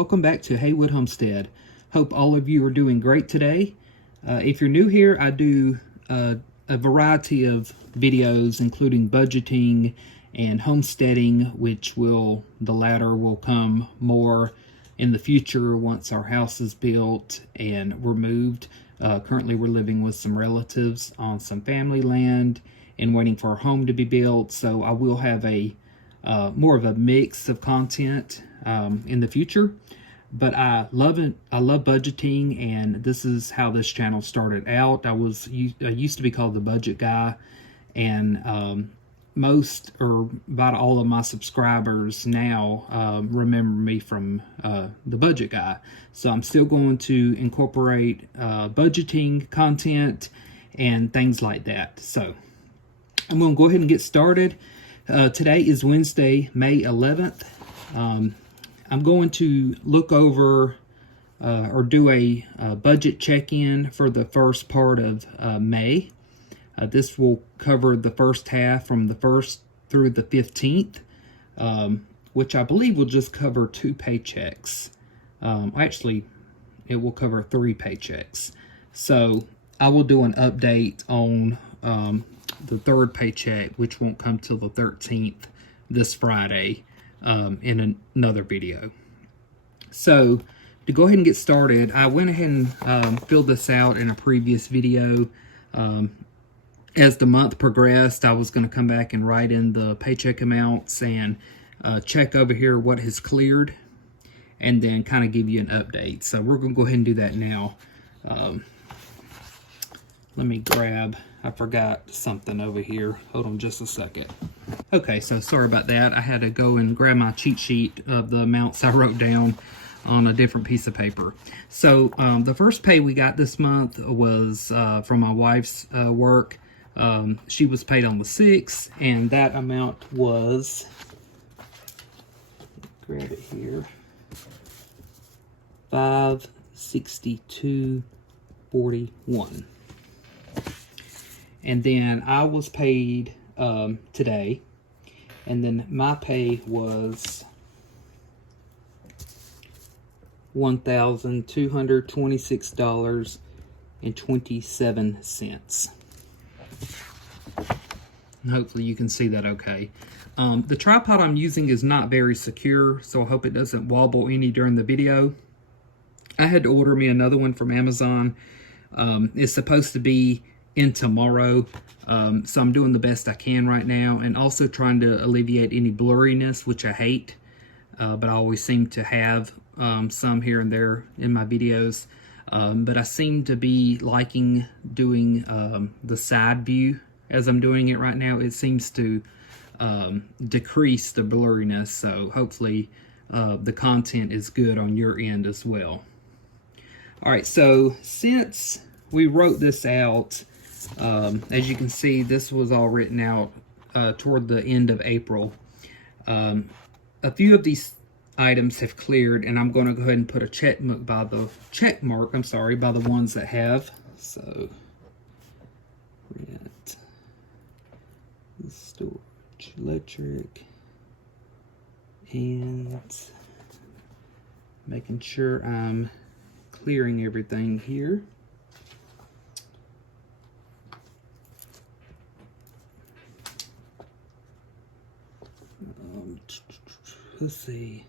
welcome back to Haywood Homestead. Hope all of you are doing great today. If you're new here, I do a variety of videos including budgeting and homesteading, which the latter will come more in the future once our house is built and we're moved. Currently we're living with some relatives on some family land and waiting for our home to be built, so I will have a more of a mix of content in the future. But I love it. I love budgeting, and this is how this channel started out. I used to be called the Budget Guy, and most or about all of my subscribers now remember me from the Budget Guy. So I'm still going to incorporate budgeting content and things like that. So I'm going to go ahead and get started. Today is Wednesday, May 11th. I'm going to look over or do a budget check-in for the first part of May. This will cover the first half from the 1st through the 15th, which I believe will just cover 2 paychecks. Actually, it will cover 3 paychecks. So I will do an update on the 3rd paycheck, which won't come till the 13th this Friday, in another video. So to go ahead and get started, I went ahead and filled this out in a previous video. As the month progressed, I was going to come back and write in the paycheck amounts and check over here what has cleared, and then kind of give you an update. So we're going to go ahead and do that now. Let me grab, I forgot something over here. Hold on just a second. Okay, so sorry about that. I had to go and grab my cheat sheet of the amounts I wrote down on a different piece of paper. So the first pay we got this month was from my wife's work. She was paid on the 6th, and that amount was, grab it here, $562.41. And then I was paid today, and then my pay was $1,226.27. And hopefully you can see that okay. The tripod I'm using is not very secure, so I hope it doesn't wobble any during the video. I had to order me another one from Amazon. It's supposed to be in tomorrow, so I'm doing the best I can right now, and also trying to alleviate any blurriness, which I hate, but I always seem to have some here and there in my videos. But I seem to be liking doing the side view as I'm doing it right now. It seems to decrease the blurriness, so hopefully the content is good on your end as well. All right, so since we wrote this out, as you can see, this was all written out toward the end of April. A few of these items have cleared, and I'm going to go ahead and put a check mark by the ones that have. So rent, storage, electric, and making sure I'm clearing everything here. Let's see.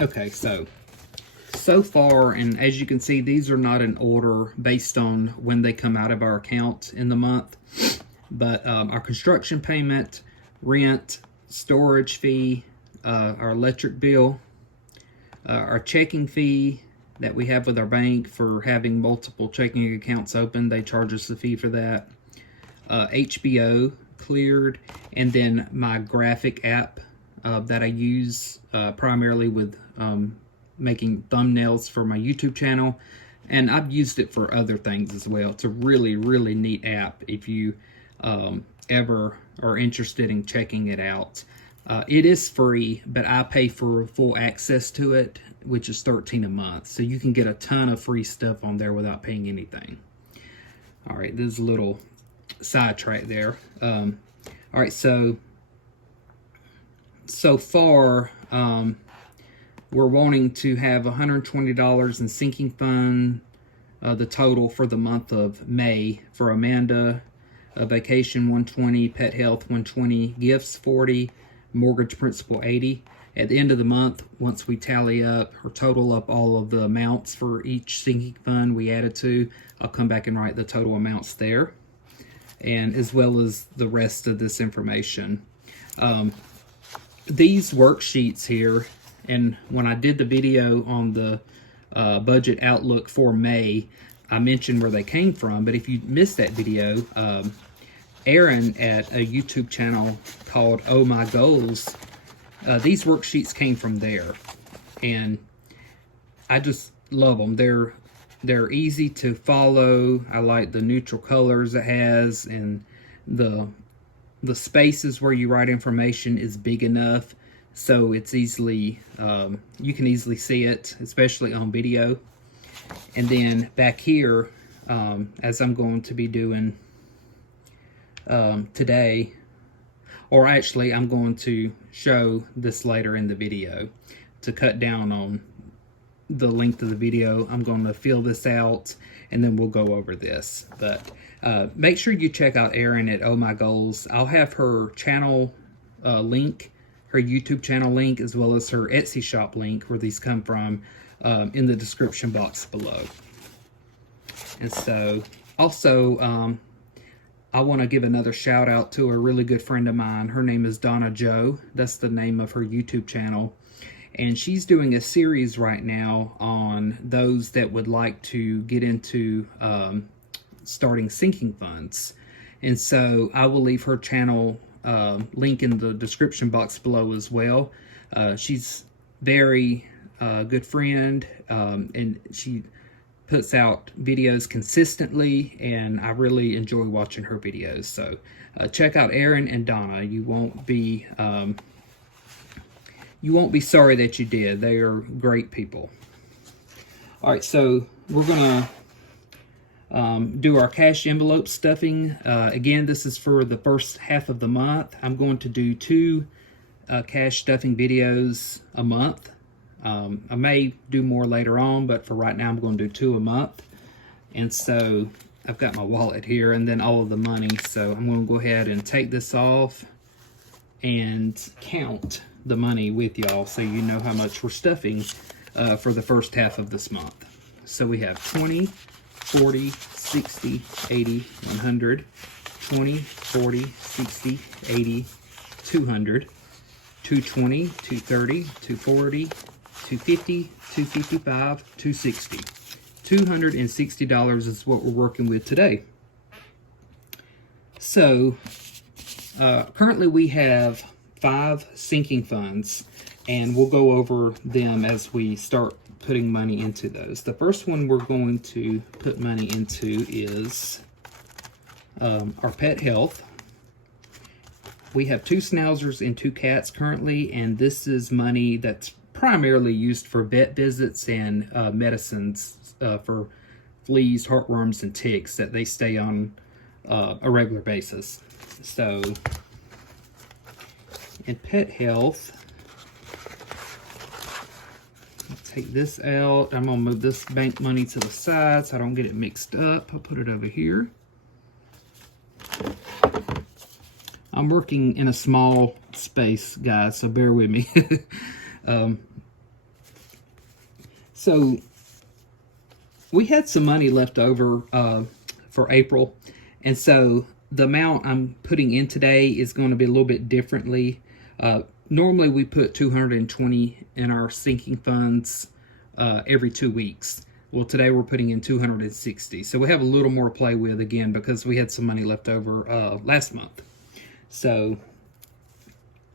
Okay, so far, and as you can see, these are not in order based on when they come out of our account in the month, but our construction payment, rent, storage fee, our electric bill, our checking fee that we have with our bank for having multiple checking accounts open. They charge us a fee for that. HBO cleared, and then my graphic app that I use primarily with making thumbnails for my YouTube channel, and I've used it for other things as well. It's a really, really neat app if you ever are interested in checking it out. It is free, but I pay for full access to it, which is $13 a month. So you can get a ton of free stuff on there without paying anything. All right, this is a little sidetracked there. All right, so far, we're wanting to have $120 in sinking fund, the total for the month of May for Amanda. Vacation 120, pet health 120, gifts 40, mortgage principal 80. At the end of the month, once we tally up or total up all of the amounts for each sinking fund we added to, I'll come back and write the total amounts there, and as well as the rest of this information. These worksheets here, and when I did the video on the budget outlook for May, I mentioned where they came from, but if you missed that video, Erin at a YouTube channel called Oh My Goals, these worksheets came from there, and I just love them. They're easy to follow. I like the neutral colors it has, and the spaces where you write information is big enough so it's easily, you can easily see it, especially on video. And then back here, as I'm going to be doing today, or actually I'm going to show this later in the video to cut down on the length of the video. I'm going to fill this out and then we'll go over this. But make sure you check out Erin at Oh My Goals. I'll have her channel link, her YouTube channel link, as well as her Etsy shop link where these come from, in the description box below. And so also I want to give another shout out to a really good friend of mine. Her name is Donna Joe. That's the name of her YouTube channel. And she's doing a series right now on those that would like to get into starting sinking funds. And so I will leave her channel link in the description box below as well. She's very good friend, and she puts out videos consistently, and I really enjoy watching her videos. So check out Erin and Donna. You won't be sorry that you did. They are great people. All right, so we're gonna do our cash envelope stuffing. Again, this is for the first half of the month. I'm going to do 2 cash stuffing videos a month. I may do more later on, but for right now I'm going to do 2 a month. And so I've got my wallet here and then all of the money. So I'm going to go ahead and take this off and count the money with y'all so you know how much we're stuffing for the first half of this month. So we have 20, 40, 60, 80, 100, 20, 40, 60, 80, 200, 220, 230, 240, 250, 255, 260. $260 is what we're working with today. So currently we have 5 sinking funds, and we'll go over them as we start putting money into those. The first one we're going to put money into is our pet health. We have 2 schnauzers and 2 cats currently, and this is money that's primarily used for vet visits and medicines for fleas, heartworms, and ticks that they stay on a regular basis. So in pet health, I'll take this out. I'm going to move this bank money to the side so I don't get it mixed up. I'll put it over here. I'm working in a small space, guys, so bear with me. So we had some money left over for April, and so the amount I'm putting in today is going to be a little bit differently. Normally we put $220 in our sinking funds every 2 weeks. Well, today we're putting in $260, so we have a little more to play with again because we had some money left over last month. So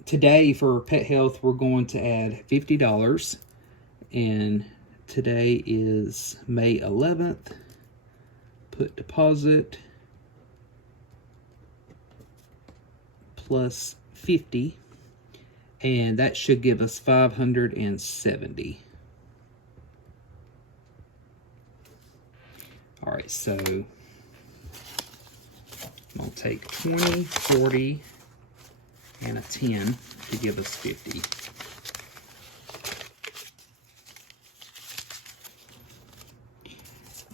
today for pet health we're going to add $50, and today is May 11th. Put deposit plus 50, and that should give us 570. All right, so I'm going to take 20, 40, and a 10 to give us 50.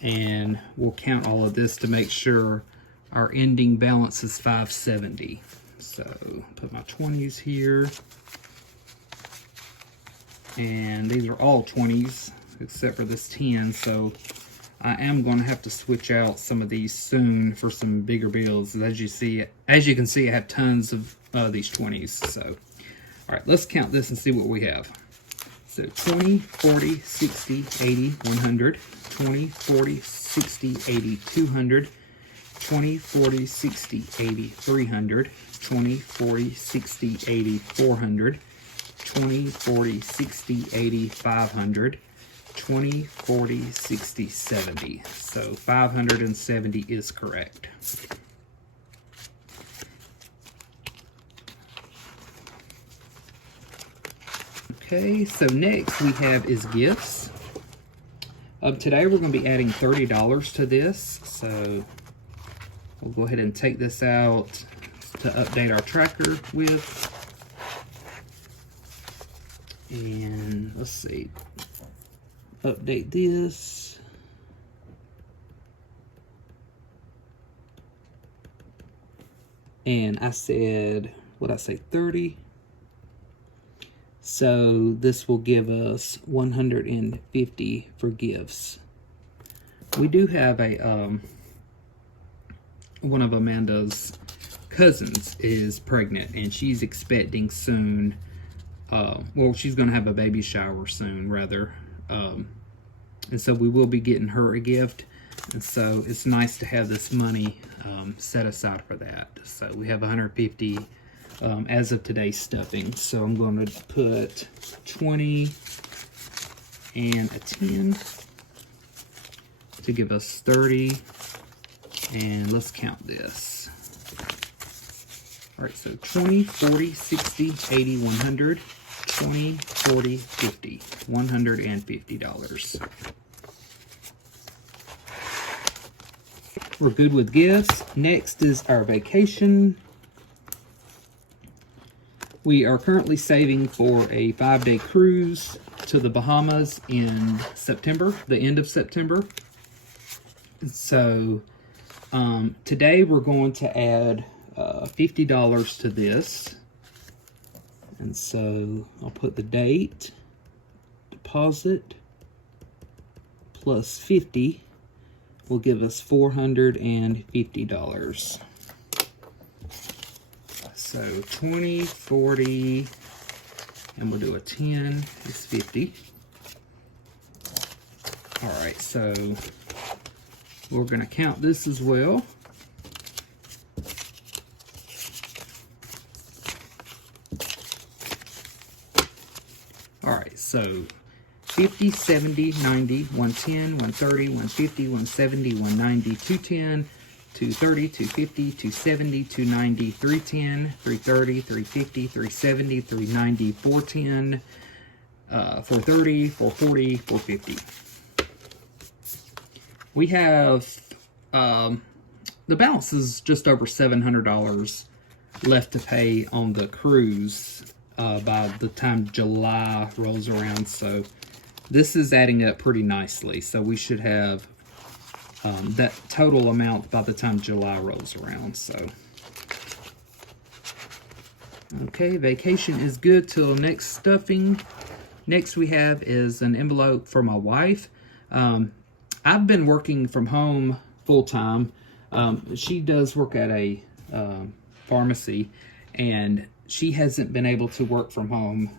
And we'll count all of this to make sure our ending balance is 570. So put my 20s here. And these are all 20s except for this 10. So I am going to have to switch out some of these soon for some bigger bills. As you can see, I have tons of these 20s. So, all right, let's count this and see what we have. So 20, 40, 60, 80, 100, 20, 40, 60, 80, 200, 20, 40, 60, 80, 300, 20, 40, 60, 80, 400, 20, 40, 60, 80, 500, 20, 40, 60, 70. So 570 is correct. Okay, so next we have is gifts. Today we're going to be adding $30 to this. So we'll go ahead and take this out to update our tracker with. And let's see. Update this. And I said, what'd I say, 30? So this will give us 150 for gifts. We do have a, one of Amanda's cousins is pregnant and she's expecting soon. Well, she's going to have a baby shower soon, rather. And so we will be getting her a gift. And so it's nice to have this money set aside for that. So we have 150 as of today's stuffing. So I'm going to put 20 and a 10 to give us 30. And let's count this. All right, so 20, 40, 60, 80, 100, 20, 40, 50, $150. We're good with gifts. Next is our vacation. We are currently saving for a 5-day cruise to the Bahamas in September, the end of September. So today we're going to add $50 to this. And so I'll put the date, deposit, plus 50 will give us $450. So 20, 40, and we'll do a 10 is 50. All right, so we're gonna count this as well. All right, so 50, 70, 90, 110, 130, 150, 170, 190, 210, 230, 250, 270, 290, 310, 330, 350, 370, 390, 410, 430, 440, 450. We have, the balance is just over $700 left to pay on the cruise by the time July rolls around. So this is adding up pretty nicely. So we should have that total amount by the time July rolls around. So okay, vacation is good till next stuffing. Next we have is an envelope for my wife. I've been working from home full-time. She does work at a pharmacy, and she hasn't been able to work from home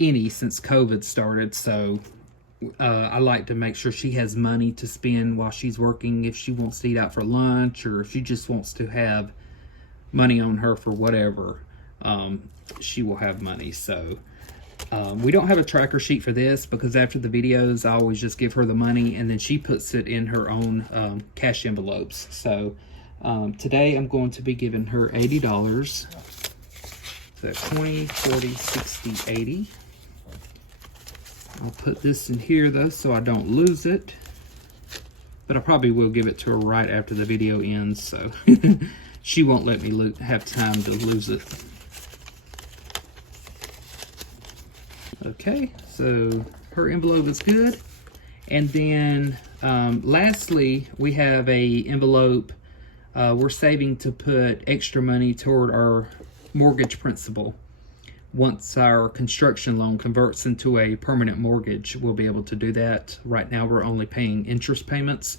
any since COVID started. So I like to make sure she has money to spend while she's working, if she wants to eat out for lunch or if she just wants to have money on her for whatever, she will have money. So we don't have a tracker sheet for this because after the videos I always just give her the money and then she puts it in her own cash envelopes. So today I'm going to be giving her $80. So 20, 40, 60, 80. I'll put this in here though so I don't lose it. but I probably will give it to her right after the video ends, so she won't let me have time to lose it. Okay, so her envelope is good. And then lastly, we have a envelope. We're saving to put extra money toward our mortgage principal. Once our construction loan converts into a permanent mortgage, we'll be able to do that. Right now, we're only paying interest payments,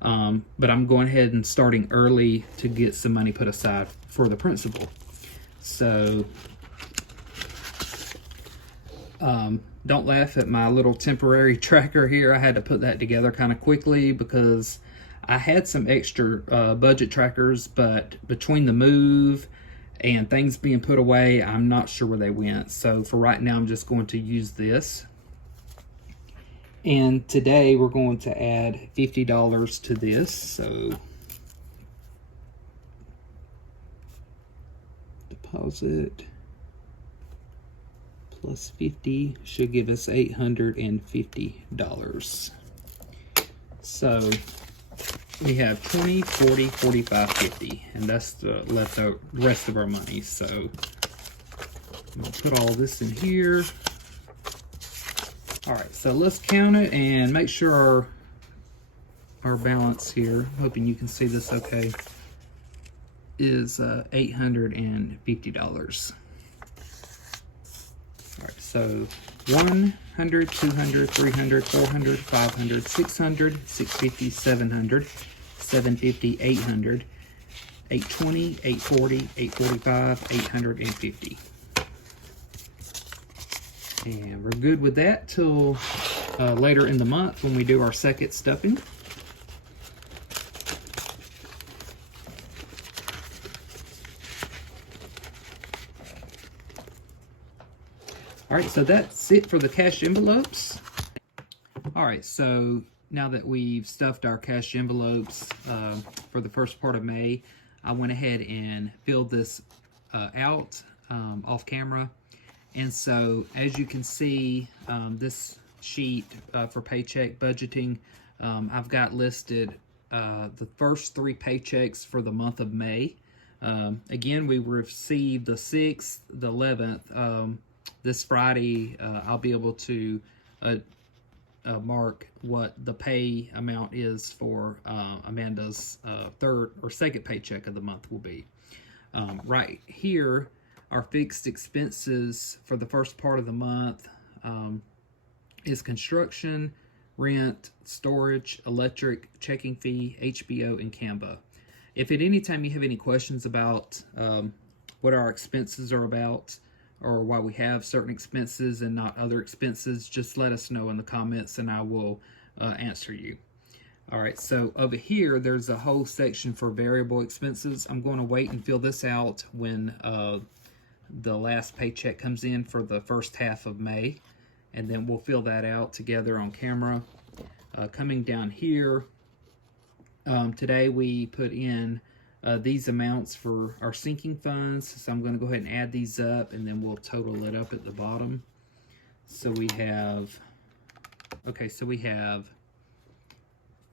but I'm going ahead and starting early to get some money put aside for the principal. So don't laugh at my little temporary tracker here. I had to put that together kind of quickly because I had some extra budget trackers, but between the move and things being put away, I'm not sure where they went. So for right now, I'm just going to use this. And today we're going to add $50 to this. So deposit plus 50 should give us $850. So we have 20, 40, 45, 50, and that's the rest of our money. So I'm gonna put all this in here. All right, so let's count it and make sure our balance here, hoping you can see this okay, is $850. All right, so 100, 200, 300, 400, 500, 600, 650, 700, 750, 800, 820, 840, 845, 850. And we're good with that till later in the month when we do our second stuffing. All right, so that's it for the cash envelopes. All right, so now that we've stuffed our cash envelopes for the first part of May, I went ahead and filled this out off camera. And so as you can see, this sheet for paycheck budgeting, I've got listed the first 3 paychecks for the month of May. Again, we received the 6th, the 11th. This Friday, I'll be able to mark what the pay amount is for Amanda's third or second paycheck of the month will be. Right here, our fixed expenses for the first part of the month is construction, rent, storage, electric, checking fee, HBO, and Canva. If at any time you have any questions about what our expenses are about, or why we have certain expenses and not other expenses, just let us know in the comments and I will answer you. All right, so over here, there's a whole section for variable expenses. I'm going to wait and fill this out when the last paycheck comes in for the first half of May, and then we'll fill that out together on camera. Coming down here, today we put in these amounts for our sinking funds, so I'm going to go ahead and add these up, and then we'll total it up at the bottom. So we have, okay, so we have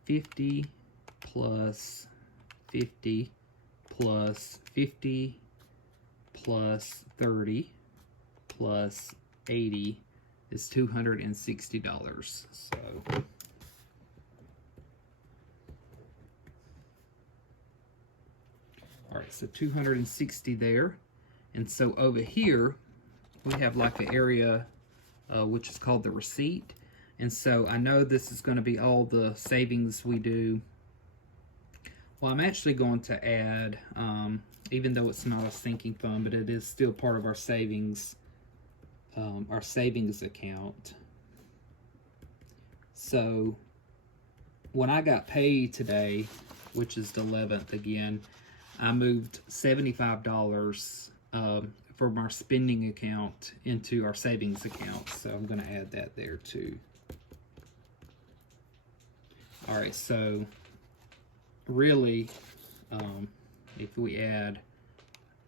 50 plus 50 plus 50 plus 30 plus 80 is $260. So all right, so 260 there. And so over here, we have like an area which is called the receipt. And so I know this is going to be all the savings we do. Well, I'm actually going to add, even though it's not a sinking fund, but it is still part of our savings account. So when I got paid today, which is the 11th again, I moved $75 from our spending account into our savings account. So I'm going to add that there too. All right, so really, if we add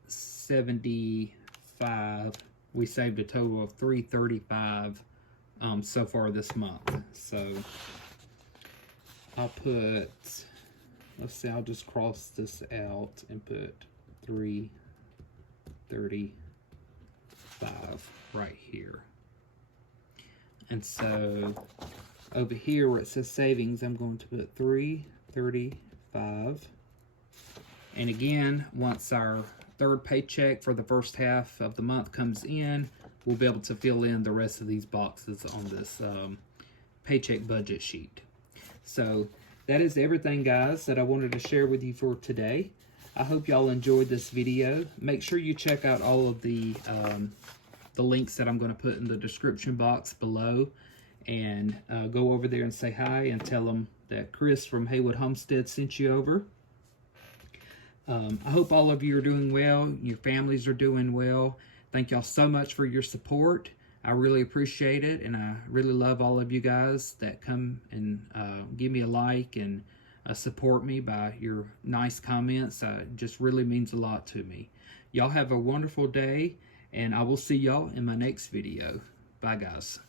75, we saved a total of $335 so far this month. So I'll put, let's see, I'll just cross this out and put 335 right here. And so over here where it says savings, I'm going to put 335. And again, once our third paycheck for the first half of the month comes in, we'll be able to fill in the rest of these boxes on this paycheck budget sheet. So that is everything, guys, that I wanted to share with you for today. I hope y'all enjoyed this video. Make sure you check out all of the links that I'm going to put in the description box below, and go over there and say hi and tell them that Chris from Haywood Homestead sent you over. I hope all of you are doing well, your families are doing well. Thank y'all so much for your support. I really appreciate it, and I really love all of you guys that come and give me a like and support me by your nice comments. It just really means a lot to me. Y'all have a wonderful day, and I will see y'all in my next video. Bye, guys.